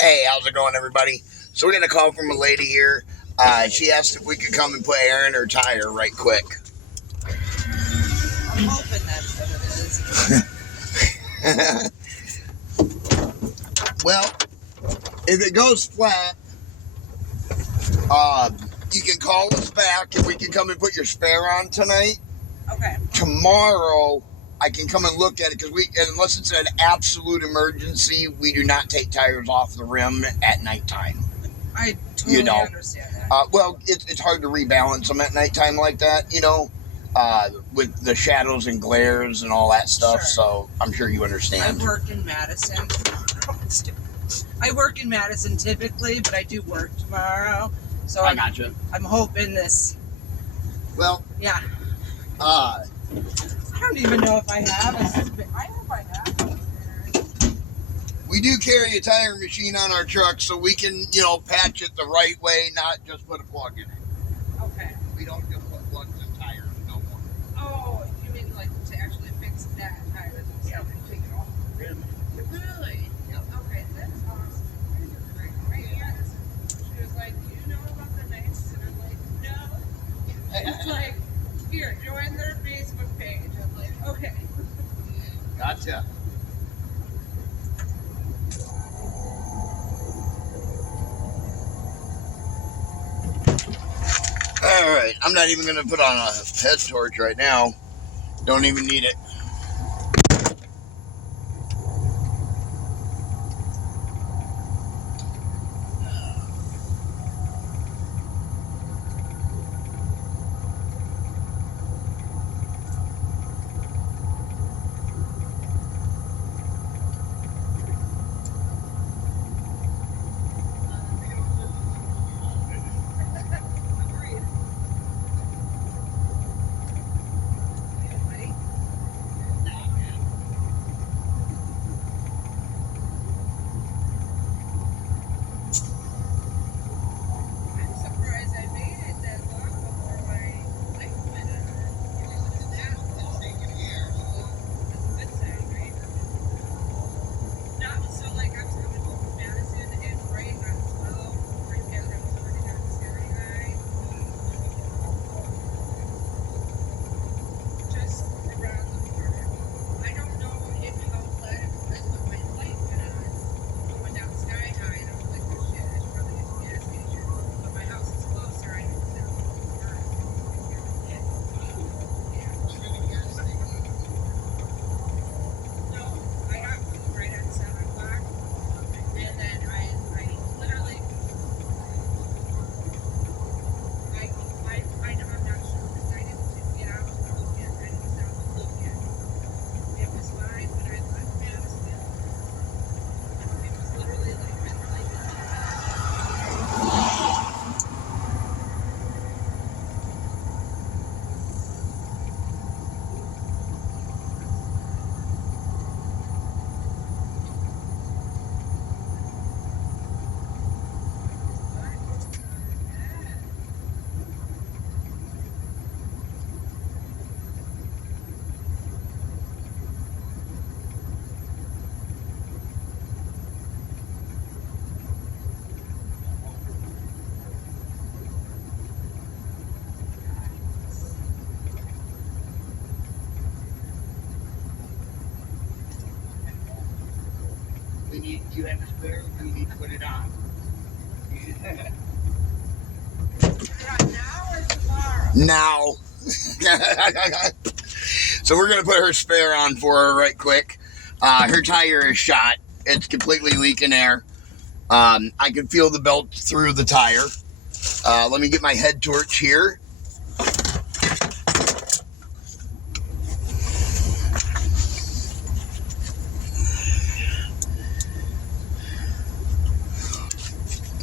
Hey, how's it going, everybody? So we got a call from a lady here. She asked if we could come and put air in her tire right quick. I'm hoping that's what it is. Well, if it goes flat, you can call us back and we can come and put your spare on tonight. Okay. Tomorrow, I can come and look at it because unless it's an absolute emergency, we do not take tires off the rim at nighttime. I totally understand that. Well, it's hard to rebalance them at nighttime like that, with the shadows and glares and all that stuff. Sure. So I'm sure you understand. I work in Madison. I work in Madison typically, but I do work tomorrow. So I gotcha. I'm hoping this. Well, yeah. I don't even know if I have a. I hope I have. We do carry a tire machine on our truck, so we can, patch it the right way, not just put a plug in it. Okay. We don't just put plugs in tires no more. Oh, you mean like to actually fix that tire? Yeah, we take it off the rim. Really? Yep. Okay, that's awesome. She was like, "Do you know about the nights?" And I'm like, "No." It's like, "Here, join their Facebook page." I'm like, "Okay." Gotcha. All right, I'm not even going to put on a head torch right now. Don't even need it. You have a spare, we need to put it on. Now or tomorrow? Now. So we're going to put her spare on for her right quick. Her tire is shot. It's completely leaking air. I can feel the belt through the tire. Let me get my head torch here.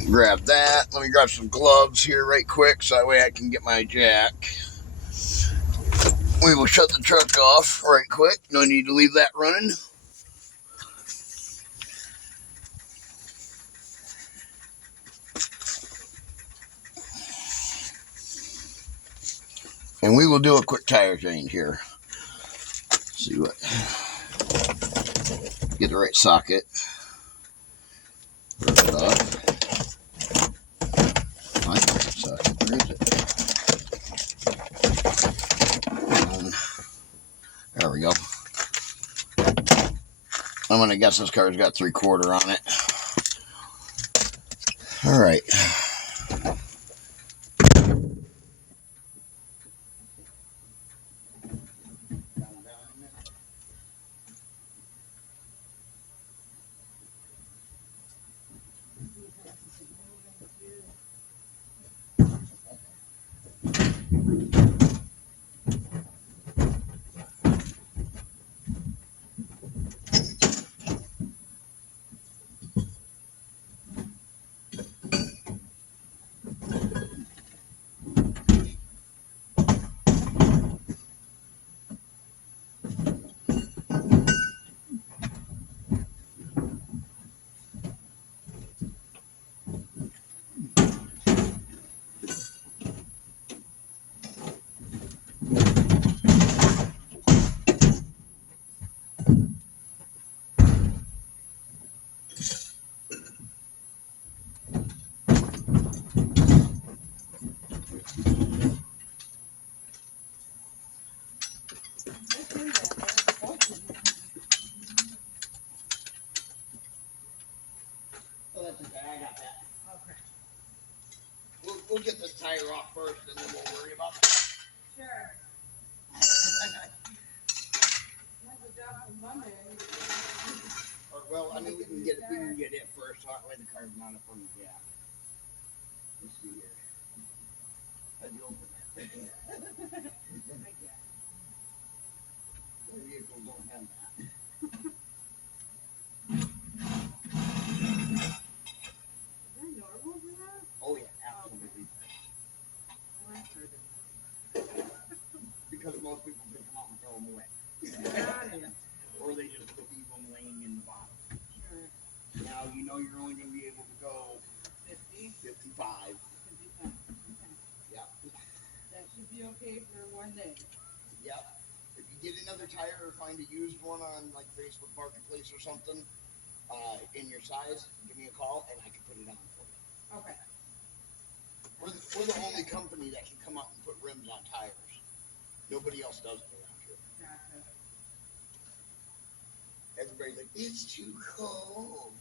Grab that. Let me grab some gloves here right quick so that way I can get my jack. We will shut the truck off right quick. No need to leave that running. And we will do a quick tire change here. See what. Get the right socket. I'm gonna guess this car's got 3/4 on it. All right. Oh, that's okay. I got that. Okay. We'll get this tire off first, and then we'll worry about that. Sure. That's a job for Monday. Or, well, I mean, we can get it first, so that way the car's not up on the gap. Let's see here. How'd you open that? I guess. The vehicles don't have that. Is that normal for that? Oh yeah, absolutely. Oh, I've heard of Because most people pick them out and throw them away. Got it. Or they just leave them laying in the bottom. Sure. Now you know you're only going to be able to go 50? 55. 55. Okay. Yep. That should be okay for one day. Yep. If you get another tire or find a used one on like Facebook Marketplace or something, in your size, give me a call and I can put it on for you. Okay. We're the only company that can come out and put rims on tires. Nobody else does it around here. Gotcha. Everybody's like, it's too cold.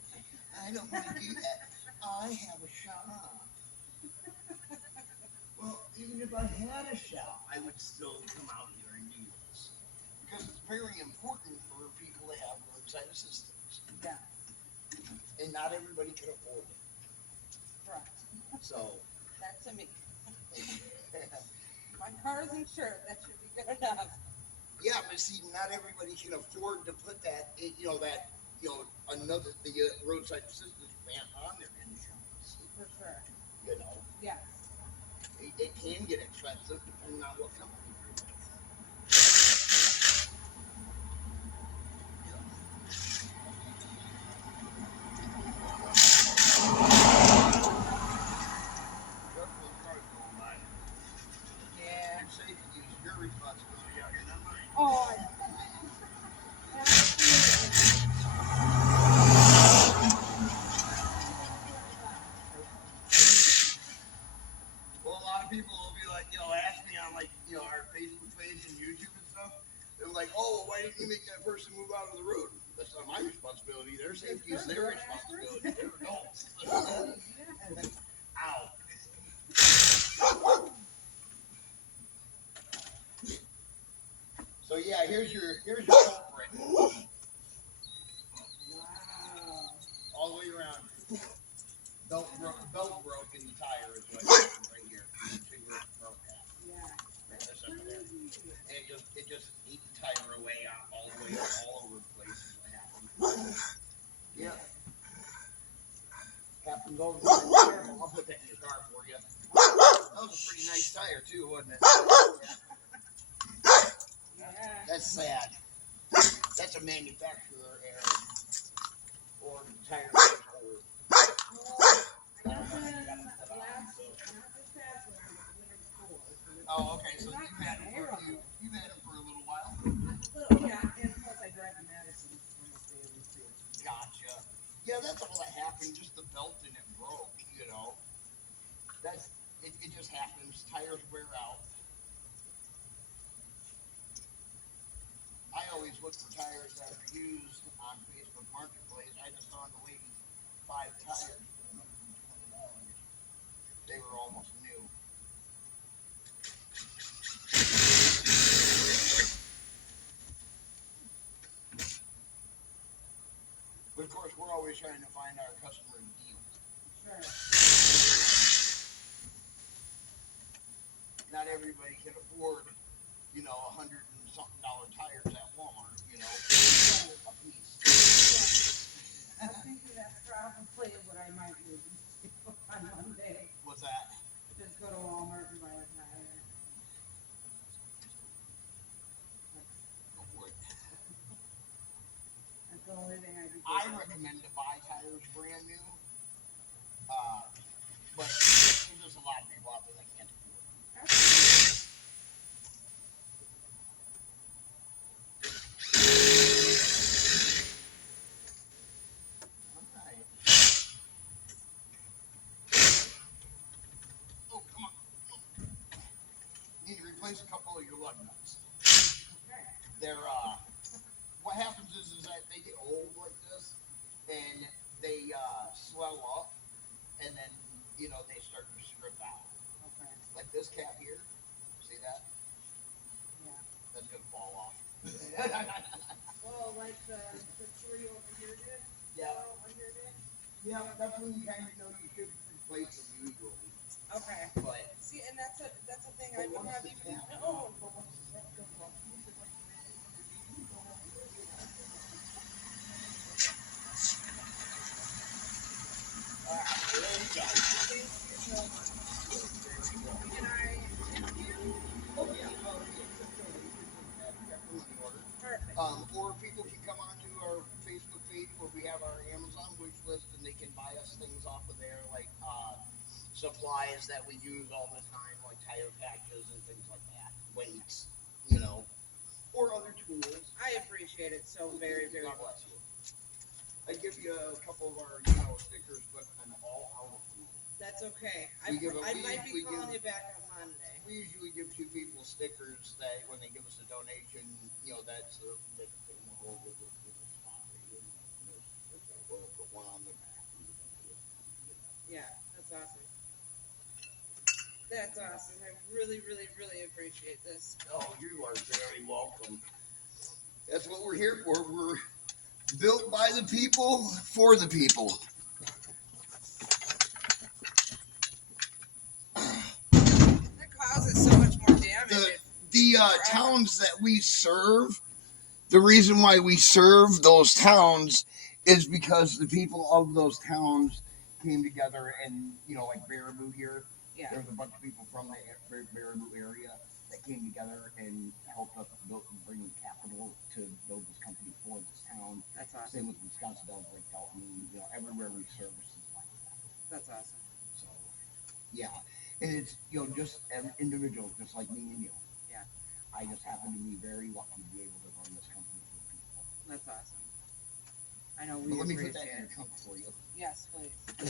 I don't want to do that. I have a shop. Well, even if I had a shop, I would still come out here and do this. Because it's very important for people to have roadside assistance. Yeah. And not everybody can afford it. Correct. So. That to me. My car's insured. That should be good enough. Yeah, but see, not everybody can afford to put that, another, the roadside assistance grant on their insurance. For sure. You know. Yes. It can get expensive depending on what company you're with. Yeah. Safety is your responsibility out here, not mine. Oh, Well, a lot of people will be like, ask me on our Facebook page and YouTube and stuff. They're like, oh, why didn't you make that person move out of the road? That's not my responsibility. Their safety is their responsibility. They're adults. Ow. So yeah, here's your culprit. wow. All the way around. Belt broke in the tire is what happened right here. Broke that. Yeah. That's under there. And it just ate the tire away all the way all over the place is what happened. Yeah. Happens all the time. I'll put that in your car for you. That was a pretty nice tire too, wasn't it? Yeah. That's sad. That's a manufacturer error. Or the tire is old. Oh, okay. So you've had it for a little while. Yeah, and plus I drive to Madison almost daily too. Gotcha. Yeah, that's all that happened. Just the belt and it broke. It just happens. Tires wear out. I always look for tires that are used on Facebook But of course, we're always trying to find our customers deals. Sure. Not everybody can afford, $100 and something tires at Walmart, a piece. I think that's probably what I might do on Monday. What's that? Just go to Walmart and buy a tire. Go for it. That's the only thing I can do. I recommend to buy tires brand new. But there's just a lot of people out there that can't afford them. Alright. Oh, come on. You need to replace a couple of your lug nuts. They're, what happens is that they get old like this, and they swell up, and then, they start to strip out. Okay. Like this cap here. See that? Yeah. That's going to fall off. Well, like the tree over here did? Yeah. Under did? Yeah, that's when you kind of know you should replace them usually. Okay. But see, and that's a thing I would have even known. there you go. Thank you so much. Can I tip you? Oh, yeah. Definitely order. Perfect. Or people can come onto our Facebook page where we have our Amazon wish list, and they can buy us things off of there, like supplies that we use all the time, like tire patches and things like that, weights, or other tools. I appreciate it so very, very God much. bless you. I give you a couple of our, stickers, but I'm all out of them. That's okay. I might be calling you back on Monday. We usually give 2 people stickers that when they give us a donation, that's they can put them all over the spot. We'll put one on their back. Yeah, that's awesome. That's awesome. I really, really, really appreciate this. Oh, you are very welcome. That's what we're here for. We're built by the people, for the people. That causes so much more damage. The towns that we serve, the reason why we serve those towns is because the people of those towns came together and, like Baraboo here, Yeah. there's a bunch of people from the Baraboo area that came together and helped us bring capital to build this company for this town. That's awesome. Same with Wisconsin Dells, like Dalton, everywhere we service is like that. That's awesome. So, yeah. And it's, just individuals, just like me and you. Yeah. I just happen to be very lucky to be able to run this company for people. That's awesome. I know we But let me put appreciate that in it. your trunk for you. Yes, please. I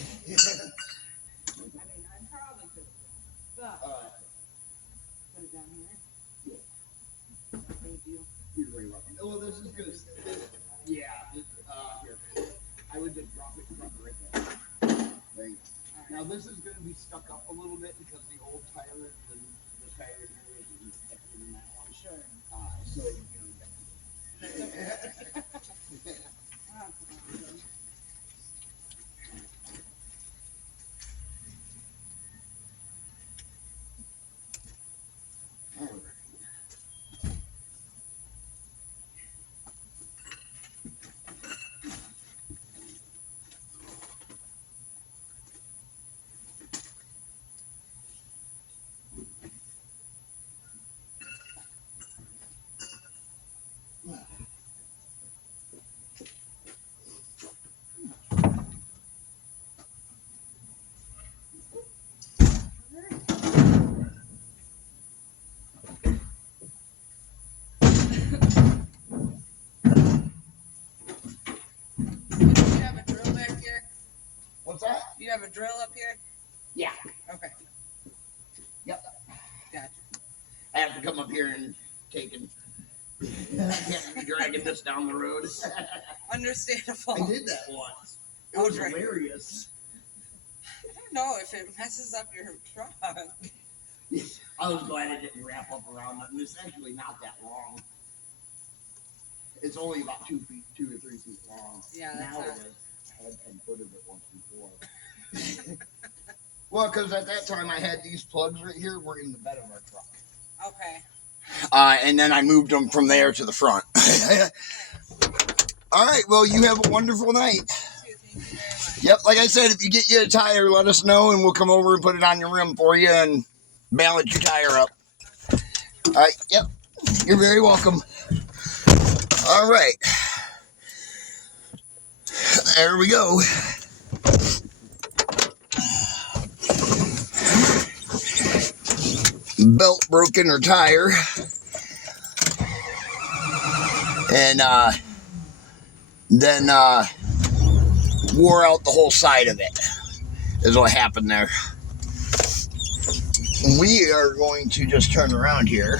mean, I'm probably could have, but put it down here. Yeah. Thank you. You're very welcome. Oh, this is good. Here. I would just drop it right there. Right. Now this is going to be stuck up a little bit because the old tire, the tire here is thicker than that one. Sure. So That's okay. all right. What's that? Do you have a drill up here? Yeah. Okay. Yep. Gotcha. I have to come up here and take and I can't be dragging this down the road. Understandable. I did that once. It was hilarious. I don't know if it messes up your truck. I was glad it didn't wrap up around nothing. It's actually not that long. It's only about 2 feet, 2 to 3 feet long. Yeah, that's now not... it is. I had 10 foot of it once before. Well, because at that time I had these plugs right here were in the bed of our truck. Okay. And then I moved them from there to the front. All right, well, you have a wonderful night. Thank you very much. Yep, like I said, if you get you a tire, let us know, and we'll come over and put it on your rim for you and balance your tire up. All right, yep, you're very welcome. All right, there we go. Belt broken or tire. And then wore out the whole side of it, is what happened there. We are going to just turn around here.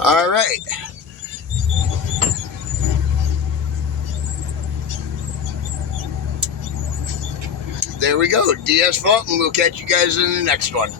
All right. There we go. DS Fault, and we'll catch you guys in the next one.